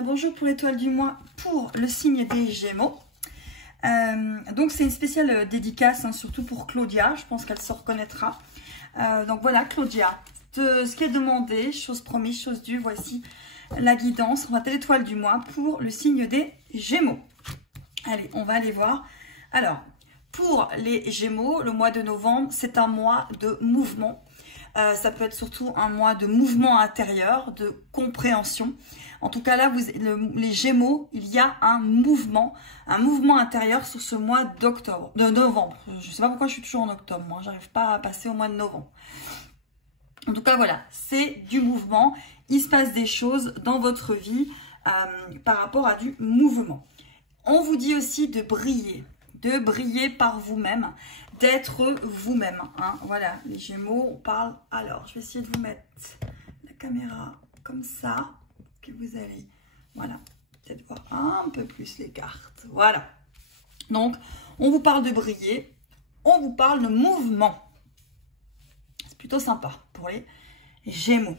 bien bonjour pour l'étoile du mois pour le signe des Gémeaux. Donc c'est une spéciale dédicace, hein, surtout pour Claudia, je pense qu'elle se reconnaîtra. Donc voilà Claudia, ce qui est demandé, chose promise, chose due, voici la guidance. On va faire l'étoile du mois pour le signe des Gémeaux. Allez, on va aller voir. Alors, pour les Gémeaux, le mois de novembre, c'est un mois de mouvement. Ça peut être surtout un mois de mouvement intérieur, de compréhension. En tout cas, là, les Gémeaux, il y a un mouvement intérieur sur ce mois de novembre. Je ne sais pas pourquoi je suis toujours en octobre, moi, j'arrive pas à passer au mois de novembre. En tout cas, voilà, c'est du mouvement. Il se passe des choses dans votre vie par rapport à du mouvement. On vous dit aussi de briller par vous-même, d'être vous-même. Hein. Voilà, les Gémeaux, on parle. Alors, je vais essayer de vous mettre la caméra comme ça, que vous allez, voilà, peut-être voir un peu plus les cartes. Voilà. Donc, on vous parle de briller, on vous parle de mouvement. C'est plutôt sympa pour les Gémeaux.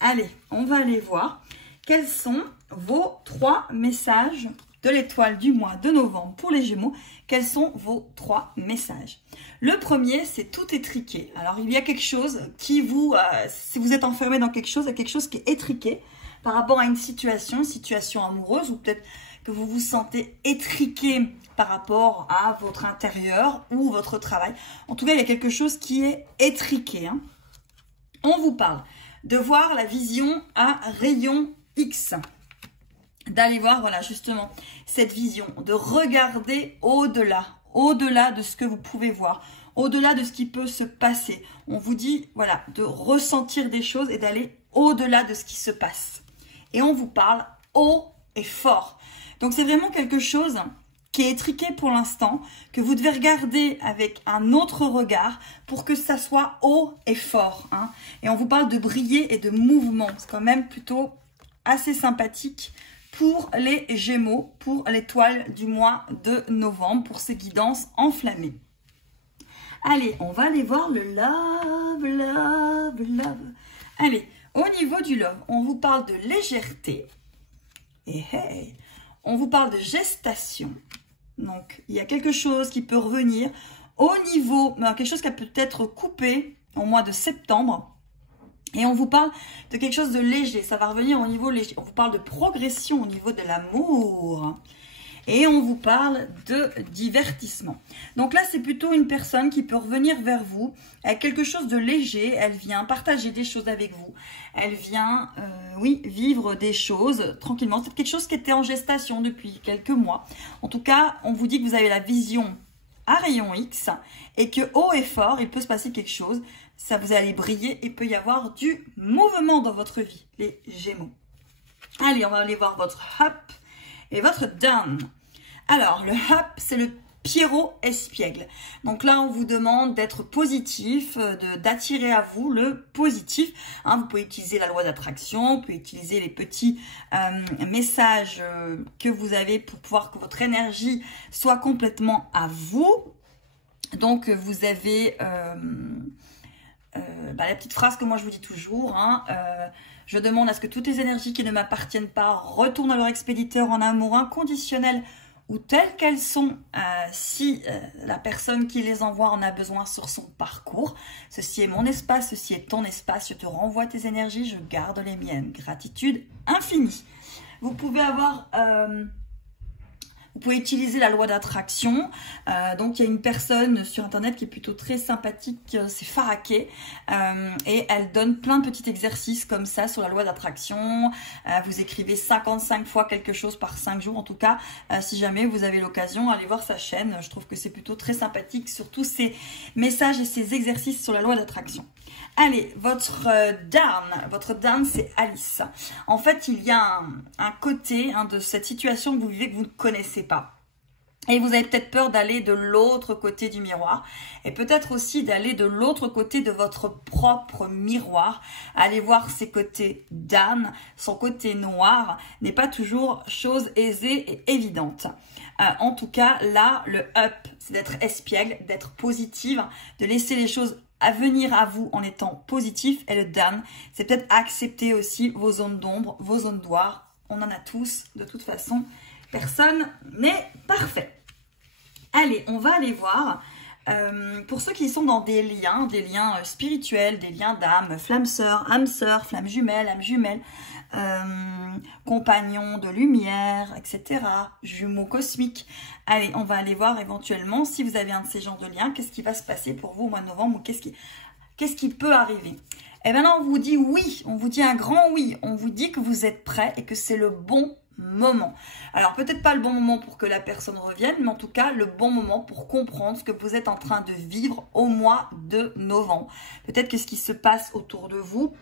Allez, on va aller voir quels sont vos 3 messages de l'étoile du mois de novembre pour les Gémeaux. Quels sont vos 3 messages? Le premier, c'est tout étriqué. Alors, il y a quelque chose qui vous... si vous êtes enfermé dans quelque chose, il y a quelque chose qui est étriqué par rapport à une situation amoureuse, ou peut-être que vous vous sentez étriqué par rapport à votre intérieur ou votre travail. En tout cas, il y a quelque chose qui est étriqué. Hein. On vous parle de voir la vision à rayon X. D'aller voir, voilà, justement, cette vision, de regarder au-delà de ce que vous pouvez voir, au-delà de ce qui peut se passer. On vous dit, voilà, de ressentir des choses et d'aller au-delà de ce qui se passe. Et on vous parle haut et fort. Donc, c'est vraiment quelque chose qui est étriqué pour l'instant, que vous devez regarder avec un autre regard pour que ça soit haut et fort. Hein. Et on vous parle de briller et de mouvement. C'est quand même plutôt assez sympathique pour les Gémeaux, pour l'étoile du mois de novembre, pour ces guidances enflammées. Allez, on va aller voir le love. Allez, au niveau du love, on vous parle de légèreté. Et hey, on vous parle de gestation. Donc, il y a quelque chose qui peut revenir au niveau, quelque chose qui a peut-être coupé au mois de septembre. Et on vous parle de quelque chose de léger. Ça va revenir au niveau léger. On vous parle de progression au niveau de l'amour. Et on vous parle de divertissement. Donc là, c'est plutôt une personne qui peut revenir vers vous avec quelque chose de léger. Elle vient partager des choses avec vous. Elle vient, oui, vivre des choses tranquillement. C'est quelque chose qui était en gestation depuis quelques mois. En tout cas, on vous dit que vous avez la vision à rayon X et que haut et fort, il peut se passer quelque chose. Ça, vous allez briller et il peut y avoir du mouvement dans votre vie, les Gémeaux. Allez, on va aller voir votre up et votre down. Alors, le up, c'est le Pierrot espiègle. Donc là, on vous demande d'être positif, d'attirer à vous le positif. Hein, vous pouvez utiliser la loi d'attraction, vous pouvez utiliser les petits messages que vous avez pour pouvoir que votre énergie soit complètement à vous. Donc, vous avez... la petite phrase que moi je vous dis toujours, hein, je demande à ce que toutes les énergies qui ne m'appartiennent pas retournent à leur expéditeur en amour inconditionnel ou telles qu'elles sont, si la personne qui les envoie en a besoin sur son parcours. Ceci est mon espace, ceci est ton espace, je te renvoie tes énergies, je garde les miennes. Gratitude infinie. Vous pouvez avoir... vous pouvez utiliser la loi d'attraction. Donc, il y a une personne sur Internet qui est plutôt très sympathique, c'est Faraké. Et elle donne plein de petits exercices comme ça sur la loi d'attraction. Vous écrivez 55 fois quelque chose par 5 jours. En tout cas, si jamais vous avez l'occasion, allez voir sa chaîne. Je trouve que c'est plutôt très sympathique, surtout ces messages et ces exercices sur la loi d'attraction. Allez, votre down, c'est Alice. En fait, il y a un côté de cette situation que vous vivez que vous ne connaissez pas. Et vous avez peut-être peur d'aller de l'autre côté du miroir. Et peut-être aussi d'aller de l'autre côté de votre propre miroir. Aller voir ses côtés d'âne, son côté noir, n'est pas toujours chose aisée et évidente. En tout cas, là, le up, c'est d'être espiègle, d'être positive, de laisser les choses à venir à vous en étant positif. Et le down, c'est peut-être accepter aussi vos zones d'ombre, vos zones noires, on en a tous, de toute façon. Personne n'est parfait. Allez, on va aller voir. Pour ceux qui sont dans des liens spirituels, des liens d'âme, flamme sœur, flamme jumelle, âme jumelle, compagnons de lumière, etc., jumeaux cosmiques. Allez, on va aller voir éventuellement si vous avez un de ces genres de liens, qu'est-ce qui va se passer pour vous au mois de novembre, ou qu'est-ce qui peut arriver. Et maintenant, on vous dit oui, on vous dit un grand oui, on vous dit que vous êtes prêts et que c'est le bon moment. Alors peut-être pas le bon moment pour que la personne revienne, mais en tout cas le bon moment pour comprendre ce que vous êtes en train de vivre au mois de novembre. Peut-être que ce qui se passe autour de vous,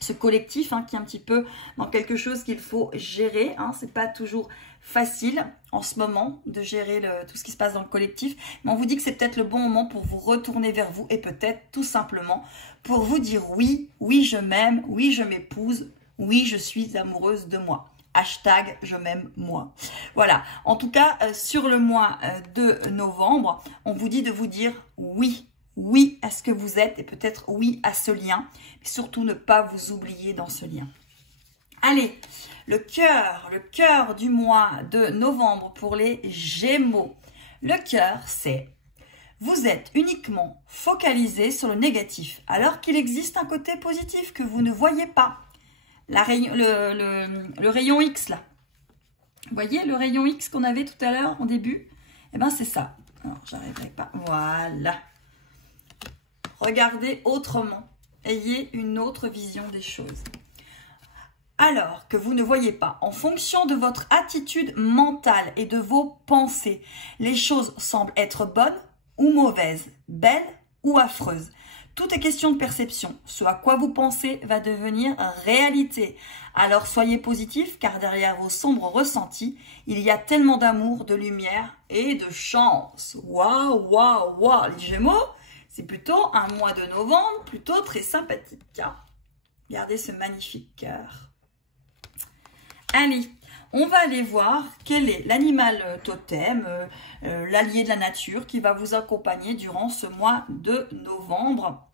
ce collectif qui est un petit peu dans quelque chose qu'il faut gérer, c'est pas toujours facile en ce moment de gérer tout ce qui se passe dans le collectif, mais on vous dit que c'est peut-être le bon moment pour vous retourner vers vous et peut-être tout simplement pour vous dire oui, oui je m'aime, oui je m'épouse, oui je suis amoureuse de moi. Hashtag je m'aime moi. Voilà, en tout cas sur le mois de novembre, on vous dit de vous dire oui. Oui à ce que vous êtes et peut-être oui à ce lien. Mais surtout ne pas vous oublier dans ce lien. Allez, le cœur du mois de novembre pour les Gémeaux. Le cœur, c'est vous êtes uniquement focalisé sur le négatif alors qu'il existe un côté positif que vous ne voyez pas. Le rayon X là. Vous voyez le rayon X qu'on avait tout à l'heure en début? Eh bien c'est ça. Alors j'arriverai pas. Voilà. Regardez autrement. Ayez une autre vision des choses. Alors que vous ne voyez pas, en fonction de votre attitude mentale et de vos pensées, les choses semblent être bonnes ou mauvaises, belles ou affreuses. Tout est question de perception. Ce à quoi vous pensez va devenir réalité. Alors soyez positifs car derrière vos sombres ressentis, il y a tellement d'amour, de lumière et de chance. Waouh, waouh, waouh, les Gémeaux! C'est plutôt un mois de novembre, plutôt très sympathique. Regardez ce magnifique cœur. Allez, on va aller voir quel est l'animal totem, l'allié de la nature qui va vous accompagner durant ce mois de novembre.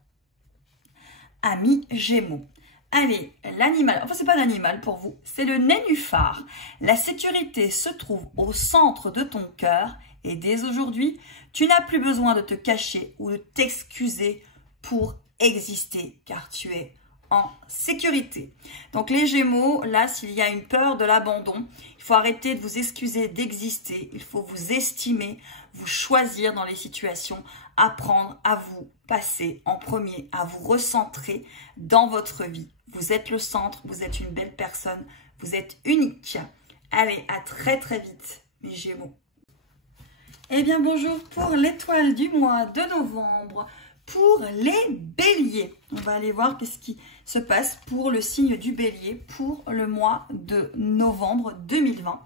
Amis Gémeaux. Allez, l'animal, enfin c'est pas l'animal pour vous, c'est le nénuphar. La sécurité se trouve au centre de ton cœur et dès aujourd'hui, tu n'as plus besoin de te cacher ou de t'excuser pour exister car tu es en sécurité. Donc les Gémeaux, là, s'il y a une peur de l'abandon, il faut arrêter de vous excuser d'exister. Il faut vous estimer, vous choisir dans les situations, apprendre à vous passer en premier, à vous recentrer dans votre vie. Vous êtes le centre, vous êtes une belle personne, vous êtes unique. Allez, à très très vite, mes Gémeaux. Eh bien, bonjour pour l'étoile du mois de novembre. Pour les béliers, on va aller voir qu'est-ce qui se passe pour le signe du bélier pour le mois de novembre 2020.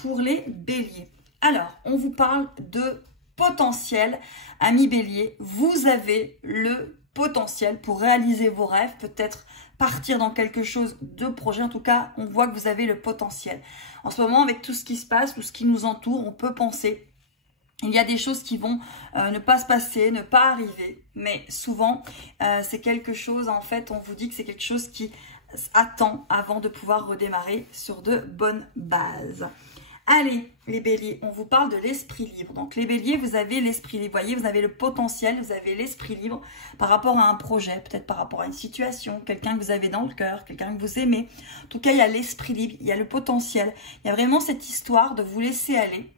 Pour les béliers. Alors, on vous parle de potentiel. Amis béliers, vous avez le potentiel pour réaliser vos rêves, peut-être partir dans quelque chose de projet. En tout cas, on voit que vous avez le potentiel. En ce moment, avec tout ce qui se passe, tout ce qui nous entoure, on peut penser il y a des choses qui vont ne pas se passer, ne pas arriver. Mais souvent, c'est quelque chose, en fait, on vous dit que c'est quelque chose qui attend avant de pouvoir redémarrer sur de bonnes bases. Allez, les béliers, on vous parle de l'esprit libre. Donc, les béliers, vous avez l'esprit libre. Vous voyez, vous avez le potentiel, vous avez l'esprit libre par rapport à un projet, peut-être par rapport à une situation, quelqu'un que vous avez dans le cœur, quelqu'un que vous aimez. En tout cas, il y a l'esprit libre, il y a le potentiel. Il y a vraiment cette histoire de vous laisser aller.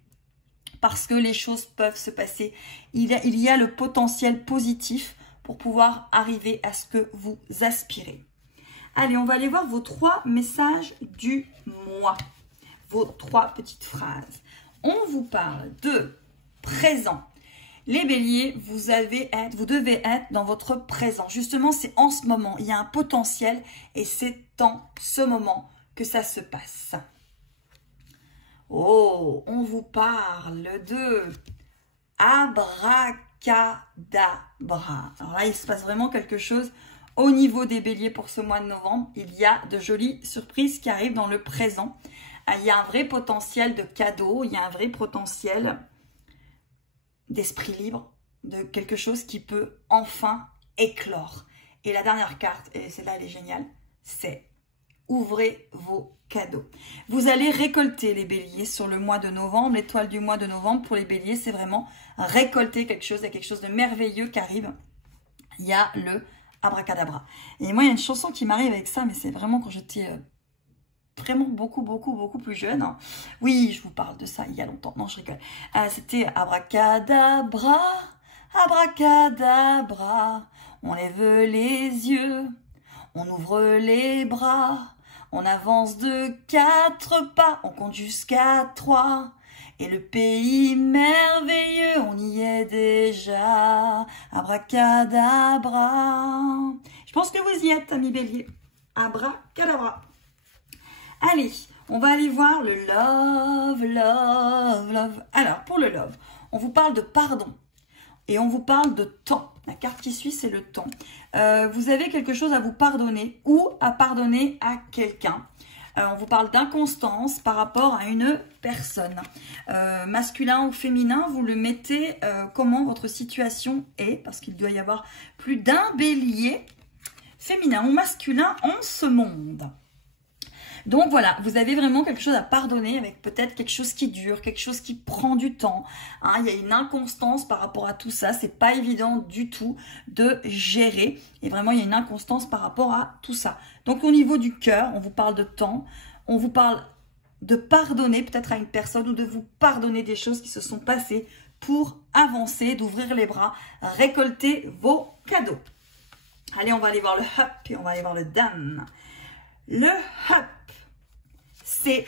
Parce que les choses peuvent se passer. Il y a le potentiel positif pour pouvoir arriver à ce que vous aspirez. Allez, on va aller voir vos 3 messages du mois. Vos 3 petites phrases. On vous parle de présent. Les béliers, vous devez être dans votre présent. Justement, c'est en ce moment. Il y a un potentiel et c'est en ce moment que ça se passe. Oh, on vous parle de abracadabra. Alors là, il se passe vraiment quelque chose au niveau des béliers pour ce mois de novembre. Il y a de jolies surprises qui arrivent dans le présent. Il y a un vrai potentiel de cadeaux, il y a un vrai potentiel d'esprit libre, de quelque chose qui peut enfin éclore. Et la dernière carte, et celle-là elle est géniale, c'est ouvrez vos cadeaux. Vous allez récolter les béliers sur le mois de novembre. L'étoile du mois de novembre pour les béliers, c'est vraiment récolter quelque chose. Il y a quelque chose de merveilleux qui arrive. Il y a le abracadabra. Et moi, il y a une chanson qui m'arrive avec ça, mais c'est vraiment quand j'étais vraiment beaucoup plus jeune. Hein. Oui, je vous parle de ça il y a longtemps. Non, je rigole. C'était abracadabra, abracadabra. On lève les yeux, on ouvre les bras, on avance de 4 pas, on compte jusqu'à 3. Et le pays merveilleux, on y est déjà. Abracadabra. Je pense que vous y êtes, amis bélier. Abracadabra. Allez, on va aller voir le love, love, love. Alors, pour le love, on vous parle de pardon. Et on vous parle de temps. La carte qui suit, c'est le temps. Vous avez quelque chose à vous pardonner ou à pardonner à quelqu'un. On vous parle d'inconstance par rapport à une personne. Masculin ou féminin, vous le mettez comment votre situation est. Parce qu'il doit y avoir plus d'un bélier féminin ou masculin en ce monde. Donc voilà, vous avez vraiment quelque chose à pardonner avec peut-être quelque chose qui dure, quelque chose qui prend du temps. Hein, il y a une inconstance par rapport à tout ça. C'est pas évident du tout de gérer. Et vraiment, il y a une inconstance par rapport à tout ça. Donc au niveau du cœur, on vous parle de temps. On vous parle de pardonner peut-être à une personne ou de vous pardonner des choses qui se sont passées pour avancer, d'ouvrir les bras, récolter vos cadeaux. Allez, on va aller voir le up et on va aller voir le down. Le up, c'est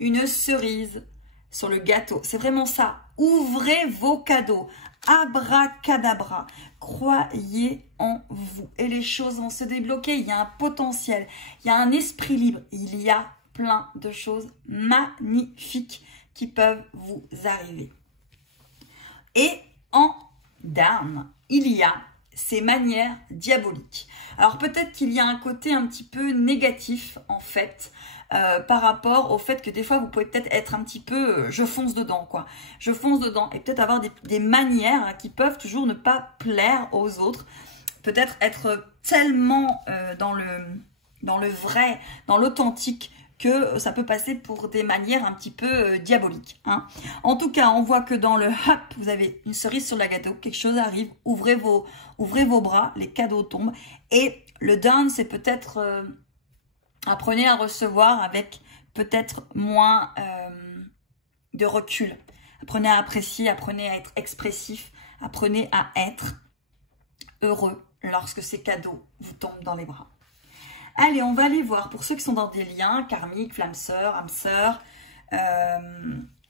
une cerise sur le gâteau. C'est vraiment ça. Ouvrez vos cadeaux. Abracadabra. Croyez en vous. Et les choses vont se débloquer. Il y a un potentiel. Il y a un esprit libre. Il y a plein de choses magnifiques qui peuvent vous arriver. Et en down, il y a ces manières diaboliques. Alors peut-être qu'il y a un côté un petit peu négatif en fait par rapport au fait que des fois vous pouvez peut-être être un petit peu je fonce dedans quoi. Je fonce dedans et peut-être avoir des manières hein, qui peuvent toujours ne pas plaire aux autres. Peut-être être tellement dans le vrai, dans l'authentique que ça peut passer pour des manières un petit peu diaboliques. Hein. En tout cas, on voit que dans le up, vous avez une cerise sur la gâteau, quelque chose arrive, ouvrez vos bras, les cadeaux tombent. Et le down, c'est peut-être apprenez à recevoir avec peut-être moins de recul. Apprenez à apprécier, apprenez à être expressif, apprenez à être heureux lorsque ces cadeaux vous tombent dans les bras. Allez, on va aller voir pour ceux qui sont dans des liens karmiques, flamme sœur, âme sœur.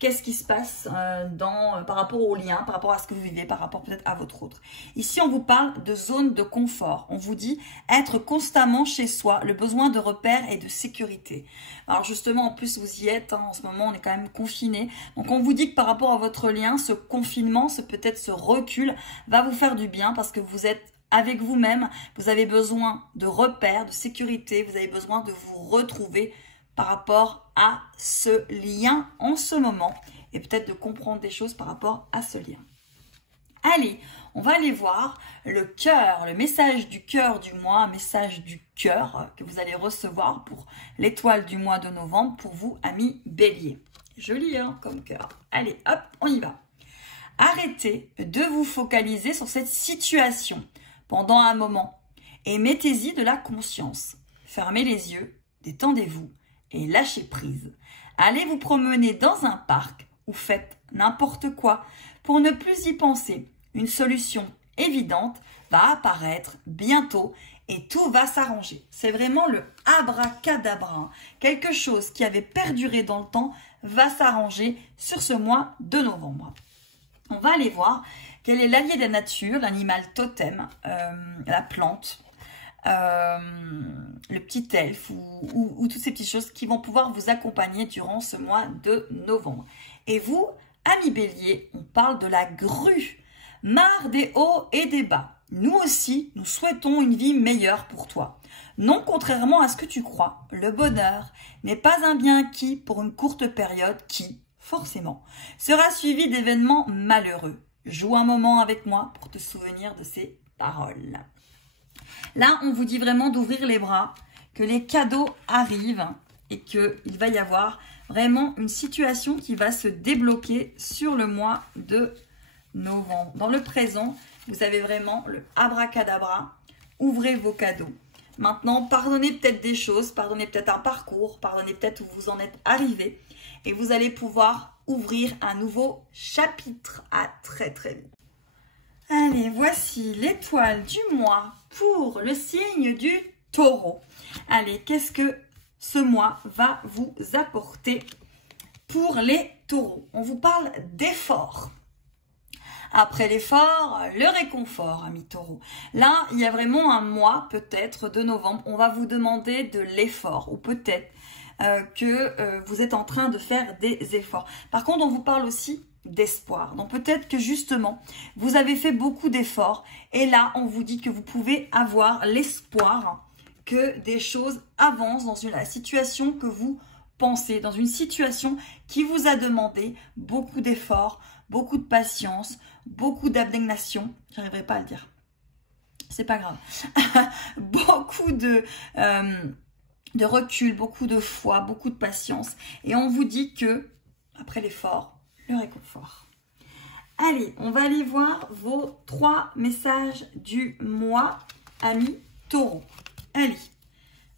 Qu'est-ce qui se passe par rapport aux liens, par rapport à ce que vous vivez, par rapport peut-être à votre autre. Ici, on vous parle de zone de confort. On vous dit être constamment chez soi, le besoin de repères et de sécurité. Alors justement, en plus, vous y êtes. Hein, en ce moment, on est quand même confiné. Donc, on vous dit que par rapport à votre lien, ce confinement, peut-être ce recul va vous faire du bien parce que vous êtes avec vous-même, vous avez besoin de repères, de sécurité, vous avez besoin de vous retrouver par rapport à ce lien en ce moment et peut-être de comprendre des choses par rapport à ce lien. Allez, on va aller voir le cœur, le message du cœur du mois, un message du cœur que vous allez recevoir pour l'étoile du mois de novembre pour vous, amis bélier. Joli hein, comme cœur. Allez, hop, on y va. Arrêtez de vous focaliser sur cette situation pendant un moment et mettez-y de la conscience. Fermez les yeux, détendez-vous et lâchez prise. Allez vous promener dans un parc ou faites n'importe quoi pour ne plus y penser. Une solution évidente va apparaître bientôt et tout va s'arranger. C'est vraiment le abracadabra. Quelque chose qui avait perduré dans le temps va s'arranger sur ce mois de novembre. On va aller voir quel est l'allié de la nature, l'animal totem, la plante, le petit elfe ou toutes ces petites choses qui vont pouvoir vous accompagner durant ce mois de novembre. Et vous, amis bélier, on parle de la grue. Marre des hauts et des bas. Nous aussi, nous souhaitons une vie meilleure pour toi. Non, contrairement à ce que tu crois, le bonheur n'est pas un bien acquis pour une courte période qui, forcément, sera suivi d'événements malheureux. Joue un moment avec moi pour te souvenir de ces paroles. Là, on vous dit vraiment d'ouvrir les bras, que les cadeaux arrivent et qu'il va y avoir vraiment une situation qui va se débloquer sur le mois de novembre. Dans le présent, vous avez vraiment le abracadabra. Ouvrez vos cadeaux. Maintenant, pardonnez peut-être des choses, pardonnez peut-être un parcours, pardonnez peut-être où vous en êtes arrivé. Et vous allez pouvoir ouvrir un nouveau chapitre. À très très vite. Allez, voici l'étoile du mois pour le signe du taureau. Allez, qu'est-ce que ce mois va vous apporter pour les taureaux? On vous parle d'effort. Après l'effort, le réconfort, amis taureaux. Là, il y a vraiment un mois, peut-être, de novembre, on va vous demander de l'effort. Ou peut-être que vous êtes en train de faire des efforts. Par contre, on vous parle aussi d'espoir. Donc peut-être que justement, vous avez fait beaucoup d'efforts. Et là, on vous dit que vous pouvez avoir l'espoir que des choses avancent dans la situation que vous pensez, dans une situation qui vous a demandé beaucoup d'efforts, beaucoup de patience, beaucoup d'abnégation. J'arriverai pas à le dire. C'est pas grave. Beaucoup de recul, beaucoup de foi, beaucoup de patience. Et on vous dit que, après l'effort, le réconfort. Allez, on va aller voir vos 3 messages du mois, amis taureaux. Allez,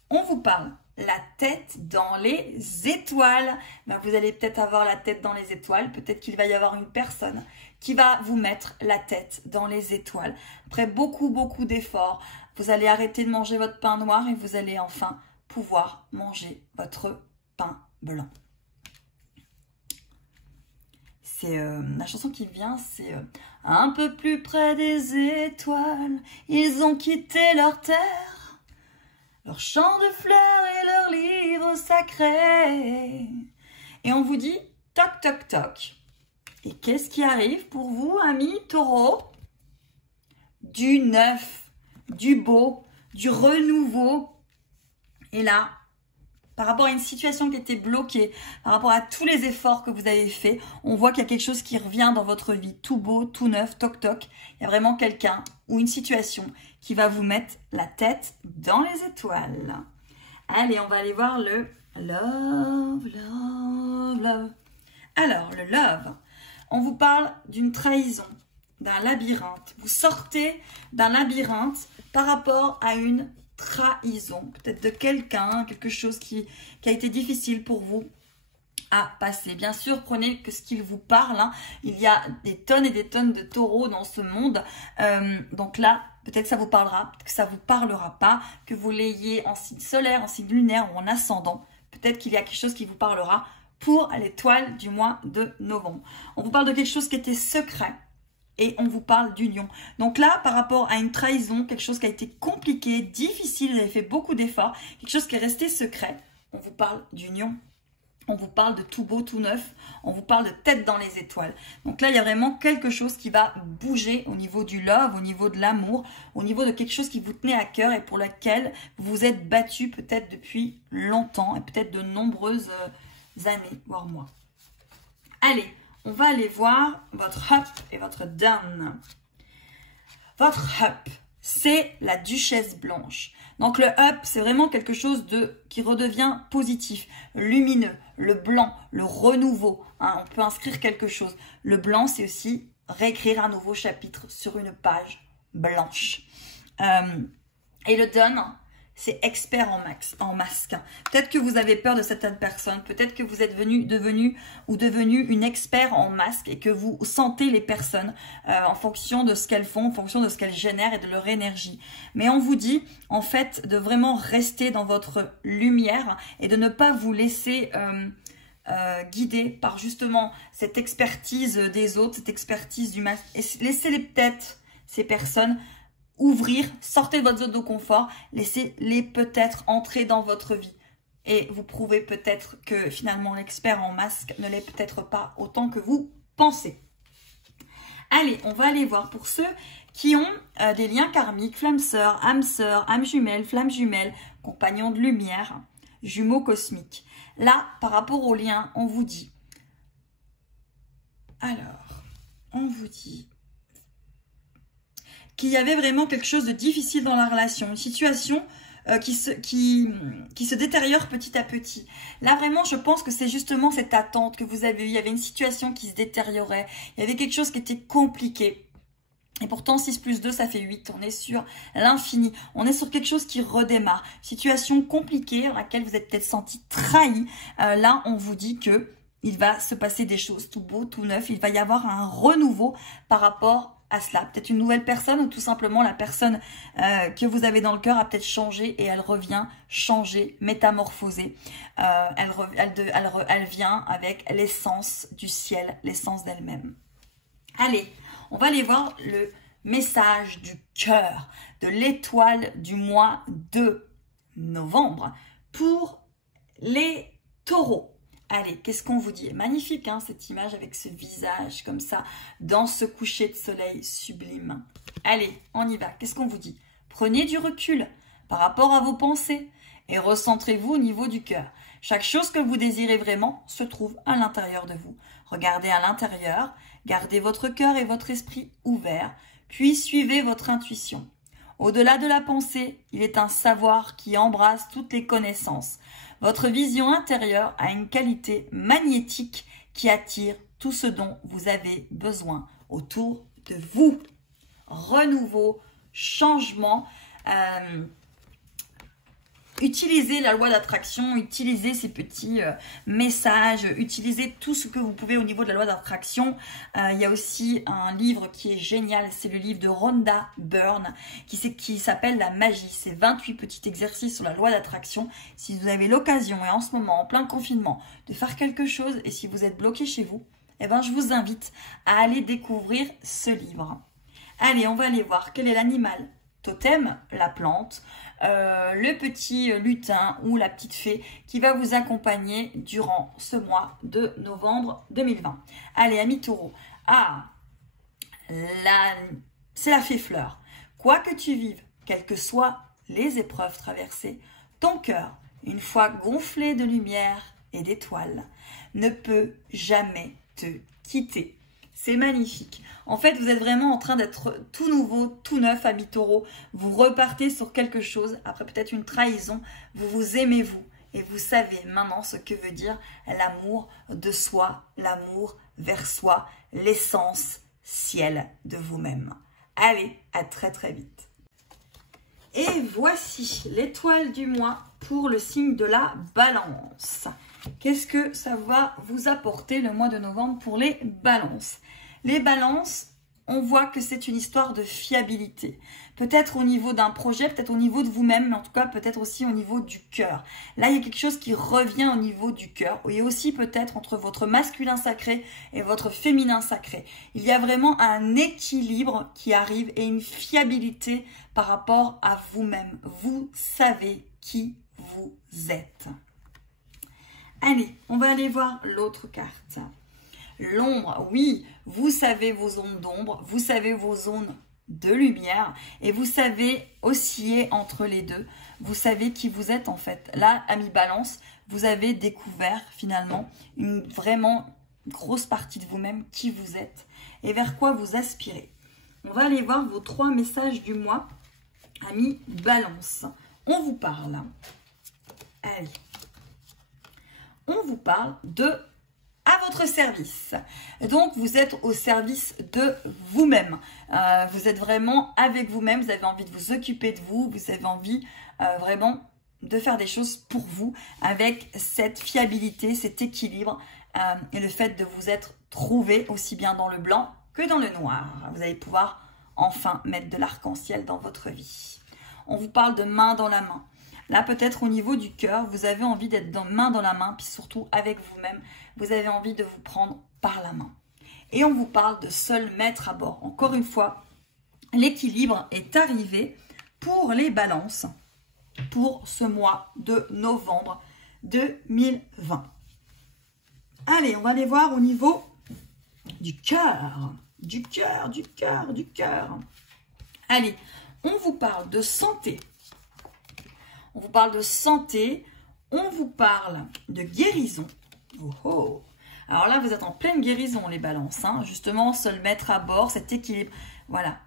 on vous parle la tête dans les étoiles. Ben, vous allez peut-être avoir la tête dans les étoiles. Peut-être qu'il va y avoir une personne qui va vous mettre la tête dans les étoiles. Après beaucoup d'efforts, vous allez arrêter de manger votre pain noir et vous allez enfin pouvoir manger votre pain blanc. C'est la chanson qui vient, c'est un peu plus près des étoiles, ils ont quitté leur terre, leur champ de fleurs et leurs livres sacrés. Et on vous dit toc toc toc. Et qu'est-ce qui arrive pour vous, amis taureaux? Du neuf, du beau, du renouveau. Et là, par rapport à une situation qui était bloquée, par rapport à tous les efforts que vous avez faits, on voit qu'il y a quelque chose qui revient dans votre vie, tout beau, tout neuf, toc toc. Il y a vraiment quelqu'un ou une situation qui va vous mettre la tête dans les étoiles. Allez, on va aller voir le love, love, love. Alors, le love, on vous parle d'une trahison, d'un labyrinthe. Vous sortez d'un labyrinthe par rapport à une trahison, peut-être de quelqu'un, quelque chose qui a été difficile pour vous à passer. Bien sûr, prenez que ce qu'il vous parle. Hein. Il y a des tonnes et des tonnes de taureaux dans ce monde. Donc là, peut-être ça vous parlera, peut-être que ça vous parlera pas, que vous l'ayez en signe solaire, en signe lunaire ou en ascendant. Peut-être qu'il y a quelque chose qui vous parlera pour l'étoile du mois de novembre. On vous parle de quelque chose qui était secret. Et on vous parle d'union. Donc là, par rapport à une trahison, quelque chose qui a été compliqué, difficile, vous avez fait beaucoup d'efforts, quelque chose qui est resté secret, on vous parle d'union. On vous parle de tout beau, tout neuf. On vous parle de tête dans les étoiles. Donc là, il y a vraiment quelque chose qui va bouger au niveau du love, au niveau de l'amour, au niveau de quelque chose qui vous tenait à cœur et pour lequel vous vous êtes battu peut-être depuis longtemps et peut-être de nombreuses années, voire mois. Allez, on va aller voir votre up et votre down. Votre up, c'est la duchesse blanche. Donc le up, c'est vraiment quelque chose qui redevient positif, lumineux, le blanc, le renouveau. Hein, on peut inscrire quelque chose. Le blanc, c'est aussi réécrire un nouveau chapitre sur une page blanche. Et le down, c'est expert en masque. Peut-être que vous avez peur de certaines personnes. Peut-être que vous êtes devenu une expert en masque et que vous sentez les personnes en fonction de ce qu'elles font, en fonction de ce qu'elles génèrent et de leur énergie. Mais on vous dit, en fait, de vraiment rester dans votre lumière et de ne pas vous laisser guider par justement cette expertise des autres, cette expertise du masque. Et laissez-les peut-être, ces personnes, ouvrir, sortez de votre zone de confort, laissez-les peut-être entrer dans votre vie. Et vous prouvez peut-être que finalement l'expert en masque ne l'est peut-être pas autant que vous pensez. Allez, on va aller voir pour ceux qui ont des liens karmiques, flamme sœur, âme jumelle, flamme jumelle, compagnon de lumière, jumeaux cosmiques. Là, par rapport aux liens, on vous dit, qu'il y avait vraiment quelque chose de difficile dans la relation, une situation qui se détériore petit à petit. Là, vraiment, je pense que c'est justement cette attente que vous avez eue. Il y avait une situation qui se détériorait. Il y avait quelque chose qui était compliqué. Et pourtant, 6 plus 2, ça fait 8. On est sur l'infini. On est sur quelque chose qui redémarre. Situation compliquée dans laquelle vous êtes peut-être senti trahi. Là, on vous dit que il va se passer des choses tout beau, tout neuf. Il va y avoir un renouveau par rapport à cela. Peut-être une nouvelle personne ou tout simplement la personne que vous avez dans le cœur a peut-être changé et elle revient changée, métamorphosée. Elle vient avec l'essence du ciel, l'essence d'elle-même. Allez, on va aller voir le message du cœur, de l'étoile du mois de novembre pour les taureaux. Allez, qu'est-ce qu'on vous dit? Magnifique, hein, cette image avec ce visage comme ça, dans ce coucher de soleil sublime. Allez, on y va. Qu'est-ce qu'on vous dit? Prenez du recul par rapport à vos pensées et recentrez-vous au niveau du cœur. Chaque chose que vous désirez vraiment se trouve à l'intérieur de vous. Regardez à l'intérieur, gardez votre cœur et votre esprit ouverts, puis suivez votre intuition. Au-delà de la pensée, il est un savoir qui embrasse toutes les connaissances. Votre vision intérieure a une qualité magnétique qui attire tout ce dont vous avez besoin autour de vous. Renouveau, changement. Utilisez la loi d'attraction, utilisez ces petits messages, utilisez tout ce que vous pouvez au niveau de la loi d'attraction. Il y a aussi un livre qui est génial, c'est le livre de Rhonda Byrne qui s'appelle La magie. C'est 28 petits exercices sur la loi d'attraction. Si vous avez l'occasion, et en ce moment, en plein confinement, de faire quelque chose, et si vous êtes bloqué chez vous, eh ben, je vous invite à aller découvrir ce livre. Allez, on va aller voir quel est l'animal totem, la plante, le petit lutin ou la petite fée qui va vous accompagner durant ce mois de novembre 2020. Allez, amis taureaux, c'est la fée fleur. Quoi que tu vives, quelles que soient les épreuves traversées, ton cœur, une fois gonflé de lumière et d'étoiles, ne peut jamais te quitter. C'est magnifique. En fait, vous êtes vraiment en train d'être tout nouveau, tout neuf, amis taureaux. Vous repartez sur quelque chose, après peut-être une trahison. Vous vous aimez vous. Et vous savez maintenant ce que veut dire l'amour de soi, l'amour vers soi, l'essence ciel de vous-même. Allez, à très très vite. Et voici l'étoile du mois pour le signe de la balance. Qu'est-ce que ça va vous apporter le mois de novembre pour les balances? Les balances, on voit que c'est une histoire de fiabilité. Peut-être au niveau d'un projet, peut-être au niveau de vous-même, mais en tout cas peut-être aussi au niveau du cœur. Là, il y a quelque chose qui revient au niveau du cœur. Et aussi peut-être entre votre masculin sacré et votre féminin sacré. Il y a vraiment un équilibre qui arrive et une fiabilité par rapport à vous-même. Vous savez qui vous êtes. Allez, on va aller voir l'autre carte. L'ombre, oui, vous savez vos zones d'ombre, vous savez vos zones de lumière et vous savez osciller entre les deux. Vous savez qui vous êtes en fait. Là, amis balance, vous avez découvert finalement une vraiment grosse partie de vous-même, qui vous êtes et vers quoi vous aspirez. On va aller voir vos 3 messages du mois, amis balance. On vous parle. Allez. On vous parle de à votre service. Donc, vous êtes au service de vous-même. Vous êtes vraiment avec vous-même. Vous avez envie de vous occuper de vous. Vous avez envie vraiment de faire des choses pour vous avec cette fiabilité, cet équilibre et le fait de vous être trouvé aussi bien dans le blanc que dans le noir. Vous allez pouvoir enfin mettre de l'arc-en-ciel dans votre vie. On vous parle de main dans la main. Là, peut-être au niveau du cœur, vous avez envie d'être main dans la main, puis surtout avec vous-même, vous avez envie de vous prendre par la main. Et on vous parle de seul maître à bord. Encore une fois, l'équilibre est arrivé pour les balances pour ce mois de novembre 2020. Allez, on va aller voir au niveau du cœur. Du cœur, du cœur, du cœur. Allez, on vous parle de santé. On vous parle de santé, on vous parle de guérison. Oh, oh. Alors là, vous êtes en pleine guérison, les balances. Hein. Justement, seul maître à bord, cet équilibre. Voilà.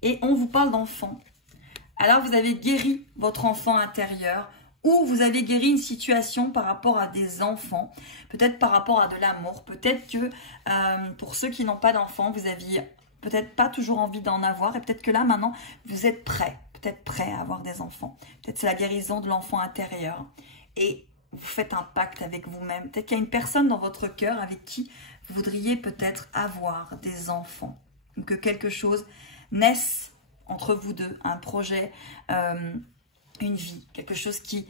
Et on vous parle d'enfant. alors vous avez guéri votre enfant intérieur ou vous avez guéri une situation par rapport à des enfants, peut-être par rapport à de l'amour, peut-être que pour ceux qui n'ont pas d'enfants, vous aviez peut-être pas toujours envie d'en avoir et peut-être que là maintenant vous êtes prêt, peut-être prêt à avoir des enfants. Peut-être c'est la guérison de l'enfant intérieur et vous faites un pacte avec vous-même. Peut-être qu'il y a une personne dans votre cœur avec qui vous voudriez peut-être avoir des enfants ou que quelque chose naisse entre vous deux, un projet, une vie, quelque chose qui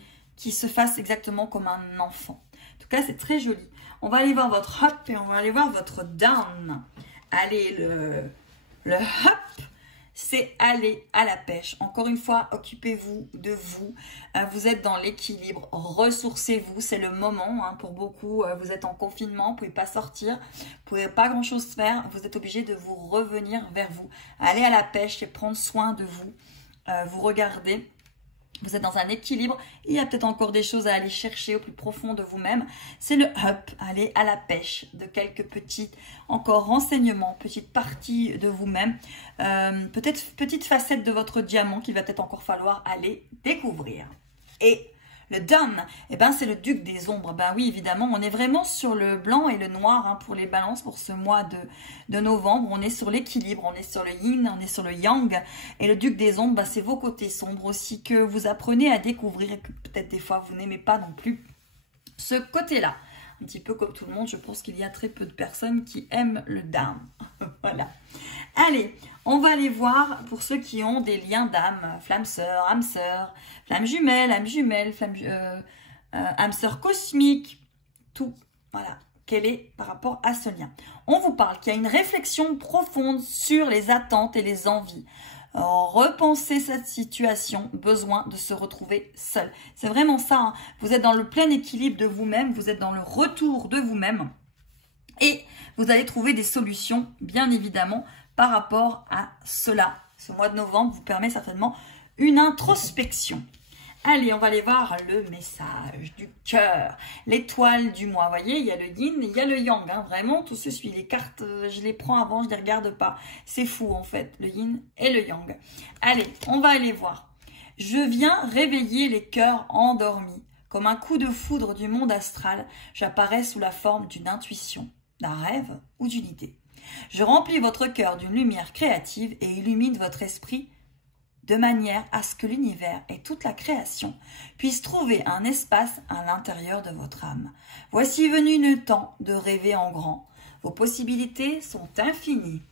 se fasse exactement comme un enfant. En tout cas, c'est très joli. On va aller voir votre up et on va aller voir votre down. Allez, le up, c'est aller à la pêche. Encore une fois, occupez-vous de vous. Vous êtes dans l'équilibre, ressourcez-vous. C'est le moment hein, pour beaucoup. Vous êtes en confinement, vous ne pouvez pas sortir, vous ne pouvez pas grand-chose faire. Vous êtes obligé de vous revenir vers vous. Aller à la pêche et prendre soin de vous. Vous regardez. Vous êtes dans un équilibre, il y a peut-être encore des choses à aller chercher au plus profond de vous-même. C'est le up, aller à la pêche de quelques petits encore renseignements, petites parties de vous-même, peut-être petites facettes de votre diamant qu'il va peut-être encore falloir aller découvrir. Et le down, eh ben, c'est le duc des ombres. Ben oui, évidemment, on est vraiment sur le blanc et le noir hein, pour les balances pour ce mois de novembre. On est sur l'équilibre, on est sur le yin, on est sur le yang. Et le duc des ombres, ben, c'est vos côtés sombres aussi que vous apprenez à découvrir et que peut-être des fois vous n'aimez pas non plus ce côté-là. Un petit peu comme tout le monde, je pense qu'il y a très peu de personnes qui aiment le down. Voilà. Allez, on va aller voir pour ceux qui ont des liens d'âme, flamme sœur, âme jumelle, âme sœur cosmique, tout. Voilà, quel est par rapport à ce lien. On vous parle qu'il y a une réflexion profonde sur les attentes et les envies. Repensez cette situation, besoin de se retrouver seul. C'est vraiment ça, hein. Vous êtes dans le plein équilibre de vous-même, vous êtes dans le retour de vous-même et vous allez trouver des solutions, bien évidemment, par rapport à cela. Ce mois de novembre vous permet certainement une introspection. Allez, on va aller voir le message du cœur, l'étoile du mois. Vous voyez, il y a le yin, il y a le yang. Hein, vraiment, tout se suit. Les cartes, je les prends avant, je ne les regarde pas. C'est fou, en fait, le yin et le yang. Allez, on va aller voir. Je viens réveiller les cœurs endormis. Comme un coup de foudre du monde astral, j'apparais sous la forme d'une intuition, d'un rêve ou d'une idée. Je remplis votre cœur d'une lumière créative et illumine votre esprit de manière à ce que l'univers et toute la création puissent trouver un espace à l'intérieur de votre âme. Voici venu le temps de rêver en grand. Vos possibilités sont infinies.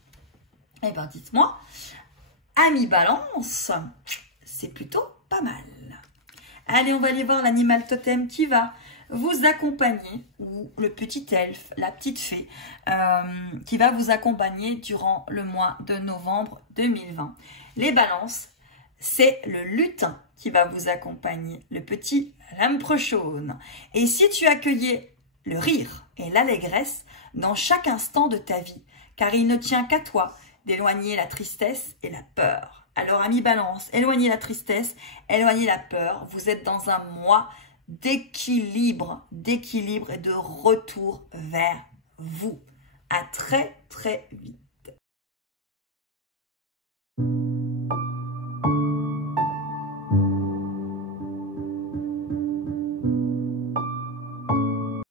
Eh bien, dites-moi, ami Balance, c'est plutôt pas mal. Allez, on va aller voir l'animal totem qui va vous accompagner, ou le petit elfe, la petite fée, qui va vous accompagner durant le mois de novembre 2020. Les balances, c'est le lutin qui va vous accompagner, le petit lamprechaune. Et si tu accueillais le rire et l'allégresse dans chaque instant de ta vie, car il ne tient qu'à toi d'éloigner la tristesse et la peur. Alors, ami Balance, éloignez la tristesse, éloignez la peur. Vous êtes dans un mois d'équilibre et de retour vers vous. À très, très vite.